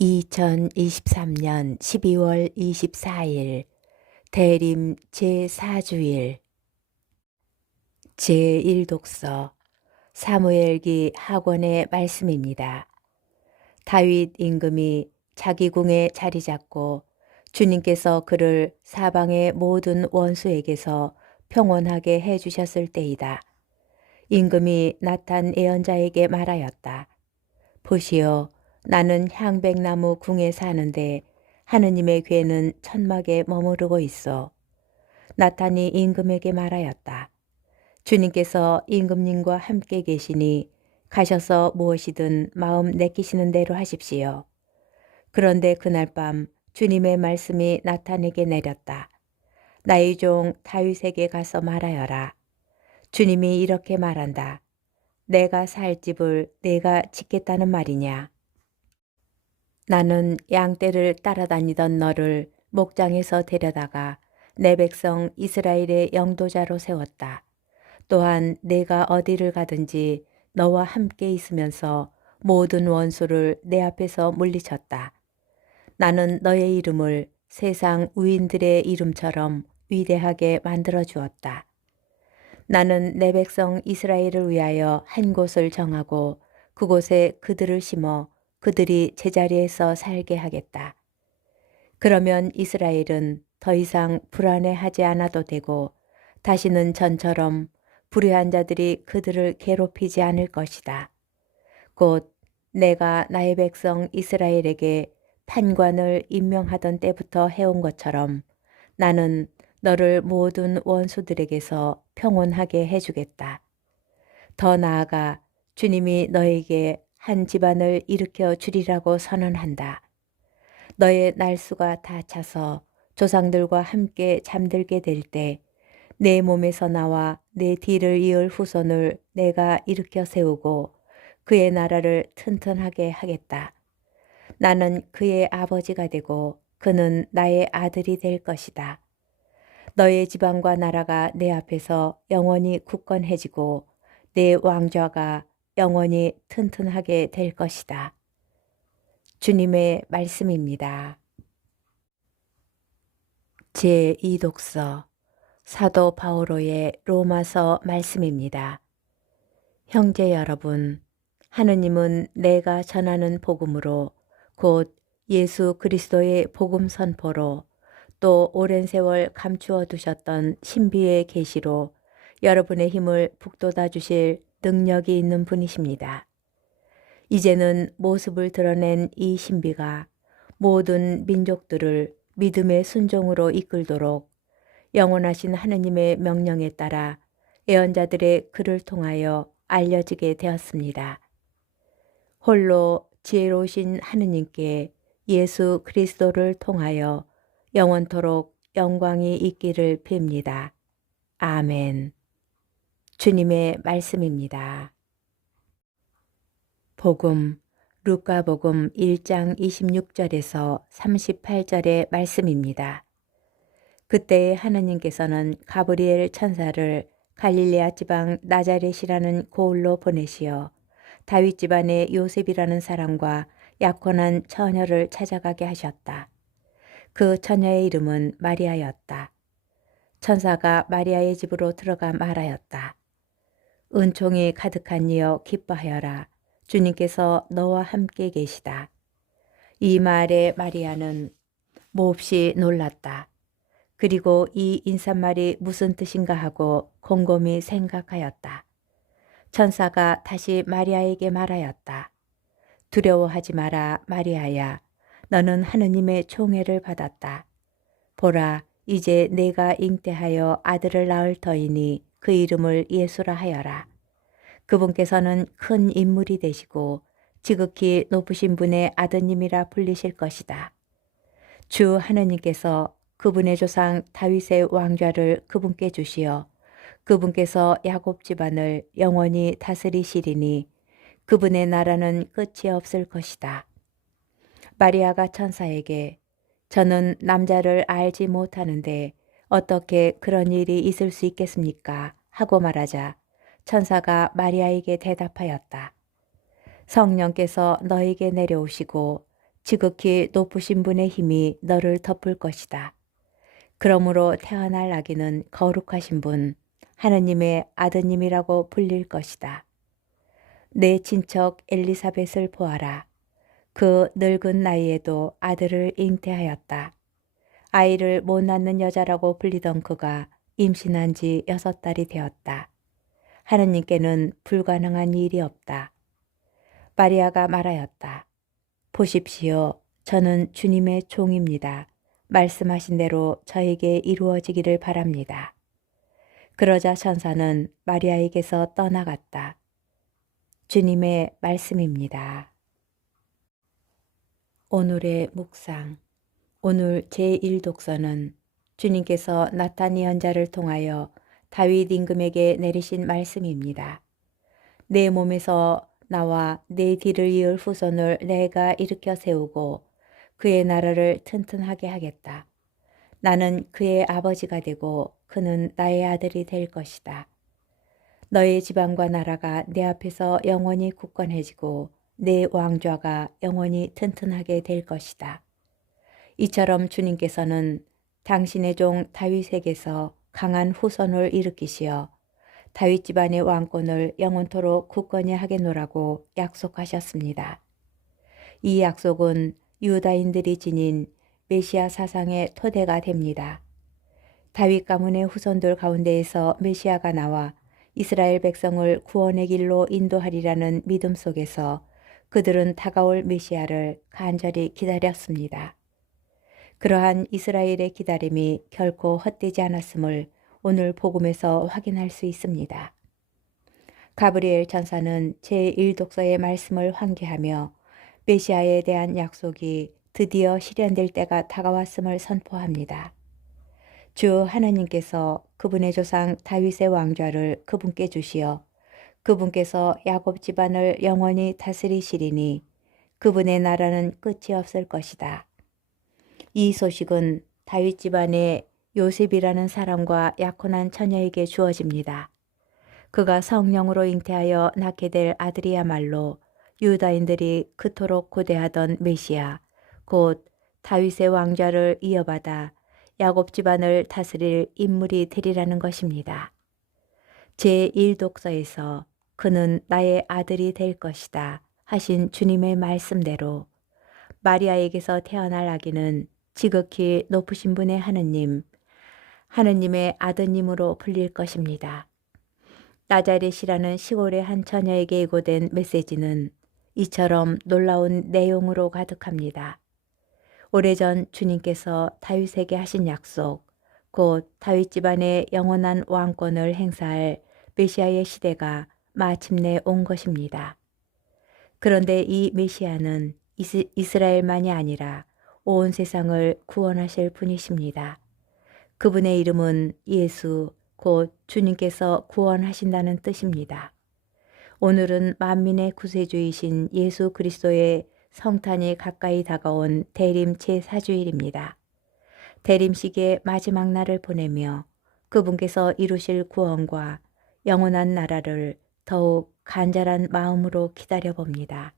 2023년 12월 24일 대림 제4주일 제1독서 사무엘기 학원의 말씀입니다. 다윗 임금이 자기 궁에 자리 잡고 주님께서 그를 사방의 모든 원수에게서 평온하게 해주셨을 때이다. 임금이 나탄 예언자에게 말하였다. 보시오, 나는 향백나무 궁에 사는데 하느님의 궤는 천막에 머무르고 있어. 나탄이 임금에게 말하였다. 주님께서 임금님과 함께 계시니 가셔서 무엇이든 마음 내키시는 대로 하십시오. 그런데 그날 밤 주님의 말씀이 나탄에게 내렸다. 나의 종 다윗에게 가서 말하여라. 주님이 이렇게 말한다. 내가 살 집을 내가 짓겠다는 말이냐. 나는 양떼를 따라다니던 너를 목장에서 데려다가 내 백성 이스라엘의 영도자로 세웠다. 또한 내가 어디를 가든지 너와 함께 있으면서 모든 원수를 내 앞에서 물리쳤다. 나는 너의 이름을 세상 위인들의 이름처럼 위대하게 만들어 주었다. 나는 내 백성 이스라엘을 위하여 한 곳을 정하고 그곳에 그들을 심어 그들이 제자리에서 살게 하겠다. 그러면 이스라엘은 더 이상 불안해하지 않아도 되고 다시는 전처럼 불의한 자들이 그들을 괴롭히지 않을 것이다. 곧 내가 나의 백성 이스라엘에게 판관을 임명하던 때부터 해온 것처럼 나는 너를 모든 원수들에게서 평온하게 해주겠다. 더 나아가 주님이 너에게 한 집안을 일으켜 주리라고 선언한다. 너의 날수가 다 차서 조상들과 함께 잠들게 될 때 내 몸에서 나와 내 뒤를 이을 후손을 내가 일으켜 세우고 그의 나라를 튼튼하게 하겠다. 나는 그의 아버지가 되고 그는 나의 아들이 될 것이다. 너의 지방과 나라가 내 앞에서 영원히 굳건해지고 내 왕좌가 영원히 튼튼하게 될 것이다. 주님의 말씀입니다. 제2독서 사도 바오로의 로마서 말씀입니다. 형제 여러분, 하느님은 내가 전하는 복음으로 곧 예수 그리스도의 복음 선포로 또 오랜 세월 감추어 두셨던 신비의 계시로 여러분의 힘을 북돋아 주실 능력이 있는 분이십니다. 이제는 모습을 드러낸 이 신비가 모든 민족들을 믿음의 순종으로 이끌도록 영원하신 하느님의 명령에 따라 예언자들의 글을 통하여 알려지게 되었습니다. 홀로 지혜로우신 하느님께 예수 그리스도를 통하여 영원토록 영광이 있기를 빕니다. 아멘. 주님의 말씀입니다. 복음 루카복음 1장 26절에서 38절의 말씀입니다. 그때 하느님께서는 가브리엘 천사를 갈릴레아 지방 나자렛이라는 고을로 보내시어 다윗 집안의 요셉이라는 사람과 약혼한 처녀를 찾아가게 하셨다. 그 처녀의 이름은 마리아였다. 천사가 마리아의 집으로 들어가 말하였다. 은총이 가득한 이여 기뻐하여라. 주님께서 너와 함께 계시다. 이 말에 마리아는 몹시 놀랐다. 그리고 이 인사말이 무슨 뜻인가 하고 곰곰이 생각하였다. 천사가 다시 마리아에게 말하였다. 두려워하지 마라, 마리아야. 너는 하느님의 총애를 받았다. 보라, 이제 내가 잉태하여 아들을 낳을 터이니 그 이름을 예수라 하여라. 그분께서는 큰 인물이 되시고 지극히 높으신 분의 아드님이라 불리실 것이다. 주 하느님께서 그분의 조상 다윗의 왕좌를 그분께 주시어 그분께서 야곱 집안을 영원히 다스리시리니 그분의 나라는 끝이 없을 것이다. 마리아가 천사에게 저는 남자를 알지 못하는데 어떻게 그런 일이 있을 수 있겠습니까? 하고 말하자 천사가 마리아에게 대답하였다. 성령께서 너에게 내려오시고 지극히 높으신 분의 힘이 너를 덮을 것이다. 그러므로 태어날 아기는 거룩하신 분, 하느님의 아드님이라고 불릴 것이다. 내 친척 엘리사벳을 보아라. 그 늙은 나이에도 아들을 잉태하였다. 아이를 못 낳는 여자라고 불리던 그가 임신한 지 6달이 되었다. 하느님께는 불가능한 일이 없다. 마리아가 말하였다. 보십시오. 저는 주님의 종입니다. 말씀하신 대로 저에게 이루어지기를 바랍니다. 그러자 천사는 마리아에게서 떠나갔다. 주님의 말씀입니다. 오늘의 묵상. 오늘 제1독서는 주님께서 나단 예언자를 통하여 다윗 임금에게 내리신 말씀입니다. 내 몸에서 나와 내 뒤를 이을 후손을 내가 일으켜 세우고 그의 나라를 튼튼하게 하겠다. 나는 그의 아버지가 되고 그는 나의 아들이 될 것이다. 너의 지방과 나라가 내 앞에서 영원히 굳건해지고 내 왕좌가 영원히 튼튼하게 될 것이다. 이처럼 주님께서는 당신의 종 다윗에게서 강한 후손을 일으키시어 다윗 집안의 왕권을 영원토록 굳건히 하겠노라고 약속하셨습니다. 이 약속은 유다인들이 지닌 메시아 사상의 토대가 됩니다. 다윗 가문의 후손들 가운데에서 메시아가 나와 이스라엘 백성을 구원의 길로 인도하리라는 믿음 속에서 그들은 다가올 메시아를 간절히 기다렸습니다. 그러한 이스라엘의 기다림이 결코 헛되지 않았음을 오늘 복음에서 확인할 수 있습니다. 가브리엘 천사는 제1독서의 말씀을 환기하며 메시아에 대한 약속이 드디어 실현될 때가 다가왔음을 선포합니다. 주 하나님께서 그분의 조상 다윗의 왕좌를 그분께 주시어 그분께서 야곱 집안을 영원히 다스리시리니 그분의 나라는 끝이 없을 것이다. 이 소식은 다윗 집안의 요셉이라는 사람과 약혼한 처녀에게 주어집니다. 그가 성령으로 잉태하여 낳게 될 아들이야말로 유다인들이 그토록 고대하던 메시아, 곧 다윗의 왕좌를 이어받아 야곱 집안을 다스릴 인물이 되리라는 것입니다. 제1독서에서 그는 나의 아들이 될 것이다 하신 주님의 말씀대로 마리아에게서 태어날 아기는 지극히 높으신 분의 하느님의 아드님으로 불릴 것입니다. 나자렛이라는 시골의 한 처녀에게 예고된 메시지는 이처럼 놀라운 내용으로 가득합니다. 오래전 주님께서 다윗에게 하신 약속, 곧 다윗 집안의 영원한 왕권을 행사할 메시아의 시대가 마침내 온 것입니다. 그런데 이 메시아는 이스라엘만이 아니라 온 세상을 구원하실 분이십니다. 그분의 이름은 예수, 곧 주님께서 구원하신다는 뜻입니다. 오늘은 만민의 구세주이신 예수 그리스도의 성탄이 가까이 다가온 대림 제4주일입니다. 대림식의 마지막 날을 보내며 그분께서 이루실 구원과 영원한 나라를 더욱 간절한 마음으로 기다려 봅니다.